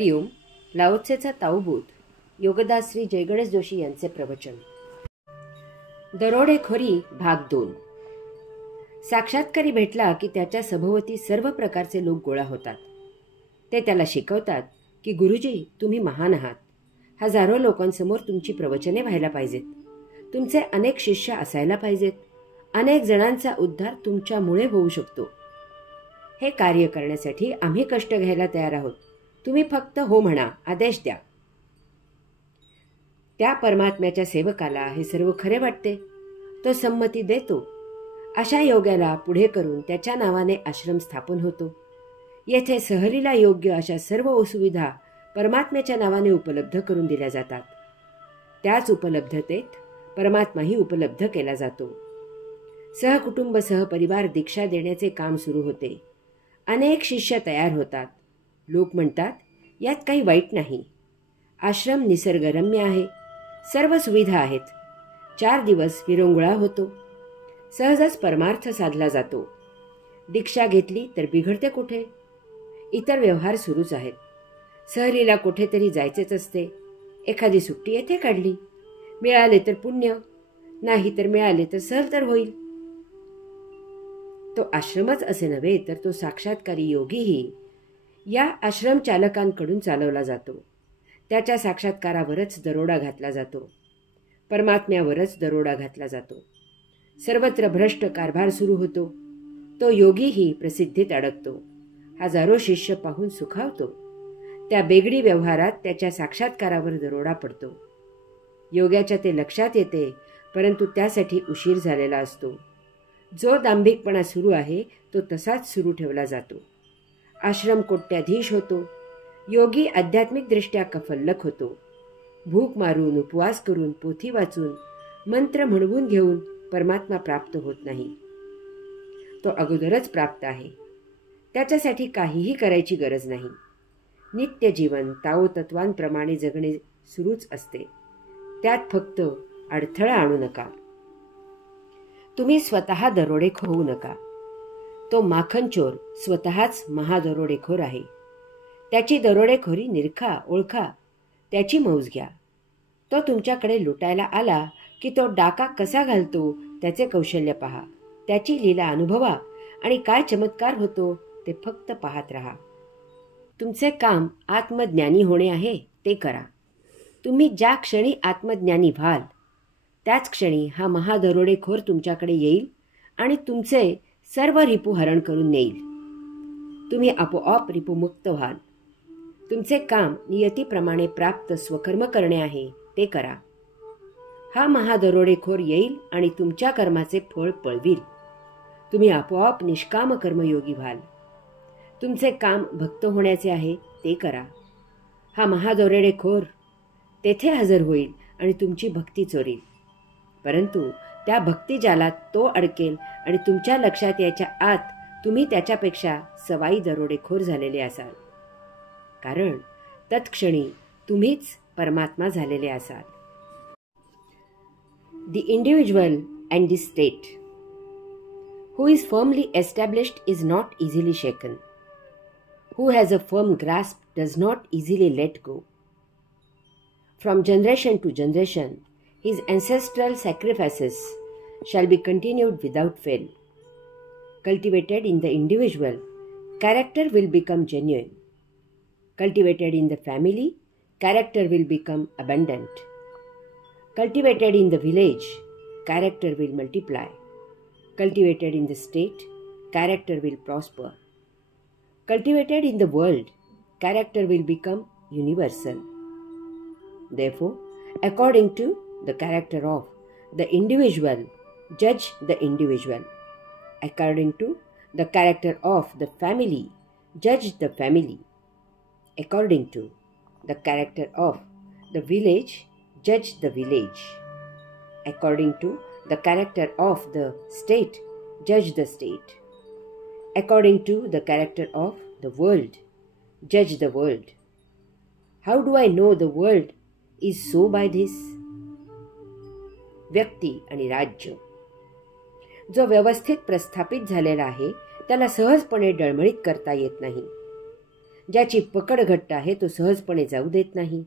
हरिओम. लाओत्सेचा ताऊबूत योगदास श्री जयगणेश जोशी यांचे प्रवचन. दरोडेखोरी भाग 2. साक्षात्कारी भेटला की त्याच्या सभोवती सर्व प्रकारचे लोक गोळा होतात. ते त्याला शिकवतात की गुरुजी, तुम्ही महान आहात. हजारो लोकांसमोर तुमची प्रवचने व्हायला पाहिजेत. तुमचे अनेक शिष्य असायला पाहिजेत. अनेक जणांचा उद्धार तुमच्यामुळे होऊ शकतो. हे कार्य करण्यासाठी आम्ही कष्ट घ्यायला तयार आहोत. तुम्ही फक्त हो म्हणा, आदेश द्या. त्या परमात्म्याच्या सेवकाला हे सर्व खरे वाटते. तो संमती देतो. अशा योग्याला पुढे करून त्याच्या नावाने आश्रम स्थापन होतो. येथे सहलीला योग्य अशा सर्व सुविधा परमात्म्याच्या नावाने उपलब्ध करून दिल्या जातात. त्याच उपलब्धतेत परमात्माही उपलब्ध केला जातो. सहकुटुंब सहपरिवार दीक्षा देण्याचे काम सुरू होते. अनेक शिष्य तयार होतात. लोक म्हणतात, यात काही वाईट नाही. आश्रम निसर्गरम्य आहे. सर्व सुविधा आहेत. 4 दिवस विरंगुळा होतो. सहजच परमार्थ साधला जातो. दीक्षा घेतली तर बिघडते कुठे? इतर व्यवहार सुरूच आहेत. सहलीला कुठेतरी जायचेच असते. एखादी सुट्टी येथे काढली. मिळाले तर पुण्य, नाही तर मिळाले तर सहल तर होईल. तो आश्रमच असे नव्हे तर तो साक्षात्कारी योगीही या आश्रम चालकांकडून चालवला जातो. त्याच्या साक्षात्कारावरच दरोडा घातला जातो. परमात्म्यावरच दरोडा घातला जातो. सर्वत्र भ्रष्ट कारभार सुरू होतो. तो योगीही प्रसिद्धीत अडकतो. हजारो शिष्य पाहून सुखावतो. त्या बेगडी व्यवहारात त्याच्या साक्षात्कारावर दरोडा पडतो. योग्याच्या ते लक्षात येते, परंतु त्यासाठी उशीर झालेला असतो. जो दांभिकपणा सुरू आहे तो तसाच सुरू ठेवला जातो. आश्रम कोट्याधीश होतो. योगी आध्यात्मिकदृष्ट्या कफल्लक होतो. भूक मारून, उपवास करून, पोथी वाचून, मंत्र म्हणवून घेऊन परमात्मा प्राप्त होत नाही. तो अगोदरच प्राप्त आहे. त्याच्यासाठी काहीही करायची गरज नाही. नित्य जीवन ताओतत्वांप्रमाणे जगणे सुरूच असते. त्यात फक्त अडथळा आणू नका. तुम्ही स्वतः दरोडेखोर होऊ नका. तो माखनचोर स्वतःच महादरोडेखोर आहे. त्याची दरोडेखोरी निरखा, ओळखा, त्याची मौज घ्या. तो तुमच्याकडे लुटायला आला की तो डाका कसा घालतो त्याचे कौशल्य पहा. त्याची लीला अनुभवा आणि काय चमत्कार होतो ते फक्त पाहत राहा. तुमचे काम आत्मज्ञानी होणे आहे ते करा. तुम्ही ज्या क्षणी आत्मज्ञानी व्हाल त्याच क्षणी हा महादरोडेखोर तुमच्याकडे येईल आणि तुमचे सर्व रिपू हरण करून नेईल. तुम्ही आपोआप रिपूमुक्त व्हाल. तुमचे काम नियतीप्रमाणे प्राप्त स्वकर्म करणे आहे ते करा. हा महादरोडेखोर येईल आणि तुमच्या कर्माचे फळ पळवील. तुम्ही आपोआप निष्काम कर्मयोगी व्हाल. तुमचे काम भक्त होण्याचे आहे ते करा. हा महादरोडेखोर तेथे हजर होईल आणि तुमची भक्ती चोरील. परंतु त्या भक्तिजालात तो अडकेल आणि तुमच्या लक्षात यायच्या आत तुम्ही त्याच्यापेक्षा सवाई दरोडेखोर झालेले असाल. कारण तत्क्षणी तुम्हीच परमात्मा झालेले असाल. The individual and the state who is firmly established is not easily shaken. Who has a firm grasp does not easily let go. From generation to generation, his ancestral sacrifices shall be continued without fail. Cultivated in the individual, character will become genuine. Cultivated in the family, character will become abundant. Cultivated in the village, character will multiply. Cultivated in the state, character will prosper. Cultivated in the world, character will become universal. Therefore, according to the character of the individual, judge the individual. According to the character of the family, judge the family. According to the character of the village, judge the village. According to the character of the state, judge the state. According to the character of the world, judge the world. How do I know the world is so by this? व्यक्ती आणि राज्य. जो व्यवस्थित प्रस्थापित झालेला आहे त्याला सहजपणे डळमळीत करता येत नाही. ज्याची पकड घट्ट आहे तो सहजपणे जाऊ देत नाही.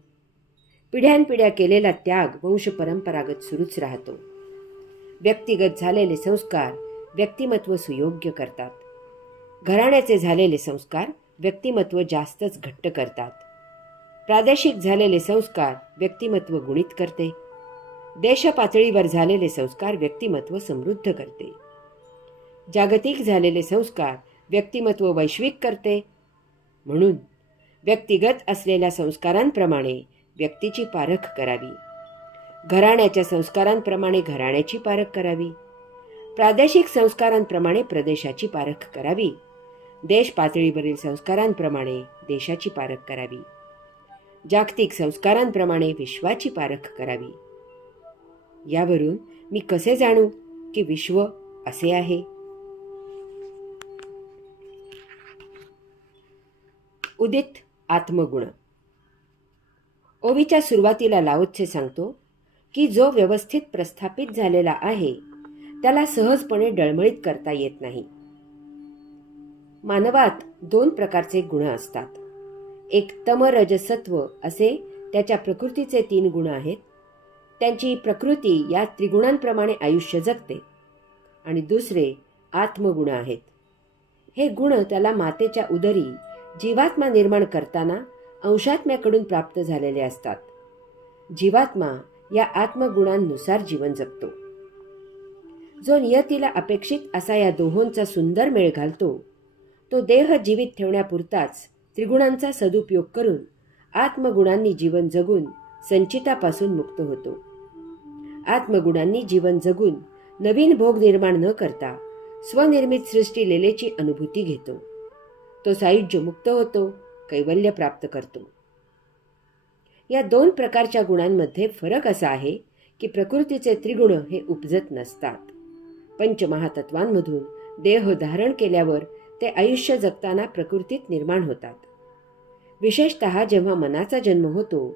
पिढ्यानपिढ्या केलेला त्याग वंश परंपरागत सुरूच राहतो. व्यक्तिगत झालेले संस्कार व्यक्तिमत्व सुयोग्य करतात. घराण्याचे झालेले संस्कार व्यक्तिमत्व जास्तच घट्ट करतात. प्रादेशिक झालेले संस्कार व्यक्तिमत्व गुणित करते. देश पातळीवर झालेले संस्कार व्यक्तिमत्व समृद्ध करते. जागतिक झालेले संस्कार व्यक्तिमत्व वैश्विक करते. म्हणून व्यक्तिगत असलेल्या संस्कारांप्रमाणे व्यक्तीची पारख करावी. घराण्याच्या संस्कारांप्रमाणे घराण्याची पारख करावी. प्रादेशिक संस्कारांप्रमाणे प्रदेशाची पारख करावी. देश पातळीवरील संस्कारांप्रमाणे देशाची पारख करावी. जागतिक संस्कारांप्रमाणे विश्वाची पारख करावी. यावरून मी कसे जाणू की विश्व असे आहे? उदित आत्मगुण. ओवीच्या सुरुवातीला लाओत्से सांगतो की जो व्यवस्थित प्रस्थापित झालेला आहे त्याला सहजपणे डळमळीत करता येत नाही. मानवात 2 प्रकारचे गुण असतात. एक तमरजसत्व असे त्याच्या प्रकृतीचे 3 गुण आहेत. त्यांची प्रकृती या त्रिगुणांप्रमाणे आयुष्य जगते. आणि दुसरे आत्मगुण आहेत. हे गुण त्याला मातेच्या उदरी जीवात्मा निर्माण करताना अंशात्म्याकडून प्राप्त झालेले असतात. जीवात्मा या आत्मगुणांनुसार जीवन जगतो. जो नियतीला अपेक्षित असा या दोहोंचा सुंदर मेळ घालतो तो देह जीवित ठेवण्यापुरताच त्रिगुणांचा सदुपयोग करून आत्मगुणांनी जीवन जगून संचितापासून मुक्त होतो. आत्मगुणांनी जीवन जगून नवीन भोग निर्माण न करता स्वनिर्मित सृष्टी लीलेची अनुभूती घेतो. तो सायुज्य मुक्त होतो, कैवल्य प्राप्त करतो. या 2 प्रकारच्या गुणांमध्ये फरक असा आहे की प्रकृतीचे त्रिगुण हे उपजत नसतात. पंचमहातत्वांमधून देह धारण केल्यावर ते आयुष्य जगताना प्रकृतीत निर्माण होतात. विशेषतः जेव्हा मनाचा जन्म होतो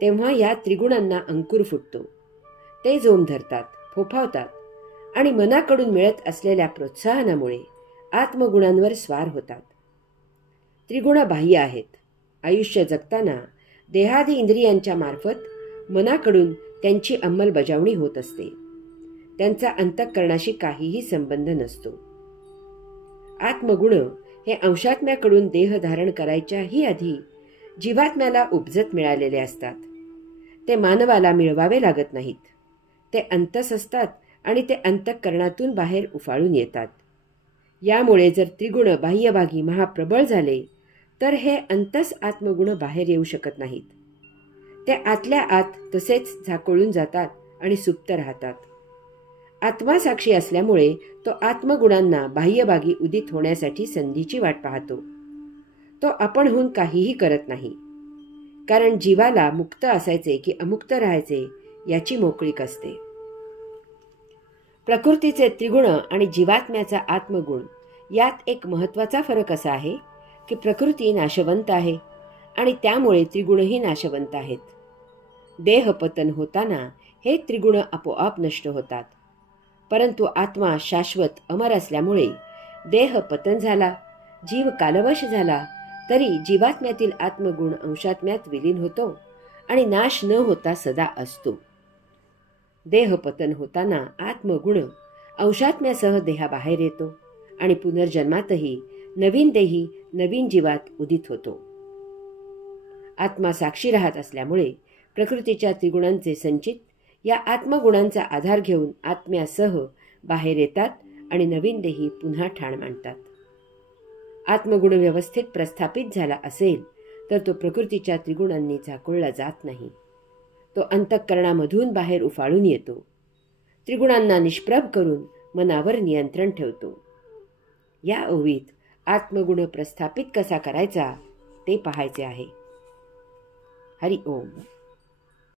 तेव्हा या त्रिगुणांना अंकुर फुटतो. ते जोम धरतात, फोफावतात आणि मनाकडून मिळत असलेल्या प्रोत्साहनामुळे आत्मगुणांवर स्वार होतात. त्रिगुण बाह्य आहेत. आयुष्य जगताना देहादी इंद्रियांच्या मार्फत मनाकडून त्यांची अंमलबजावणी होत असते. त्यांचा अंतःकरणाशी काहीही संबंध नसतो. आत्मगुण हे अंशात्म्याकडून देह धारण करायच्याही आधी जीवात्म्याला उपजत मिळालेले असतात. ते मानवाला मिळवावे लागत नाहीत. ते अंतस असतात आणि ते अंतःकरणातून बाहेर उफाळून येतात. यामुळे जर त्रिगुण बाह्यभागी महाप्रबळ झाले तर हे अंतस आत्मगुण बाहेर येऊ शकत नाहीत. ते आतल्या आत तसेच झाकोळून जातात आणि सुप्त राहतात. आत्मा साक्षी असल्यामुळे तो आत्मगुणांना बाह्यभागी उदित होण्यासाठी संधीची वाट पाहतो. तो आपणहून काहीही करत नाही. कारण जीवाला मुक्त असायचे की अमुक्त राहायचे याची मोकळीक असते. प्रकृतीचे त्रिगुण आणि जीवात्म्याचा आत्मगुण यात एक महत्त्वाचा फरक असा आहे की प्रकृती नाशवंत आहे आणि त्यामुळे त्रिगुणही नाशवंत आहेत. देहपतन होताना हे त्रिगुण आपोआप नष्ट होतात. परंतु आत्मा शाश्वत अमर असल्यामुळे देह पतन झाला, जीव कालवश झाला तरी जीवात्म्यातील आत्मगुण अंशात्म्यात विलीन होतो आणि नाश न होता सदा असतो. देहपतन होताना आत्मगुण अंशात्म्यासह देहाबाहेर येतो आणि पुनर्जन्मातही नवीन देही नवीन जीवात उदित होतो. आत्मा साक्षी राहत असल्यामुळे प्रकृतीच्या त्रिगुणांचे संचित या आत्मगुणांचा आधार घेऊन आत्म्यासह बाहेर येतात आणि नवीन देही पुन्हा ठाण मांडतात. आत्मगुण व्यवस्थित प्रस्थापित झाला असेल तर तो प्रकृतीच्या त्रिगुणांनी झाकोळला जात नाही. तो अंतःकरणामधून बाहेर उफाळून येतो. त्रिगुणांना निष्प्रभ करून मनावर नियंत्रण ठेवतो. या ओवीत आत्मगुण प्रस्थापित कसा करायचा ते पाहायचे आहे. हरि ओम.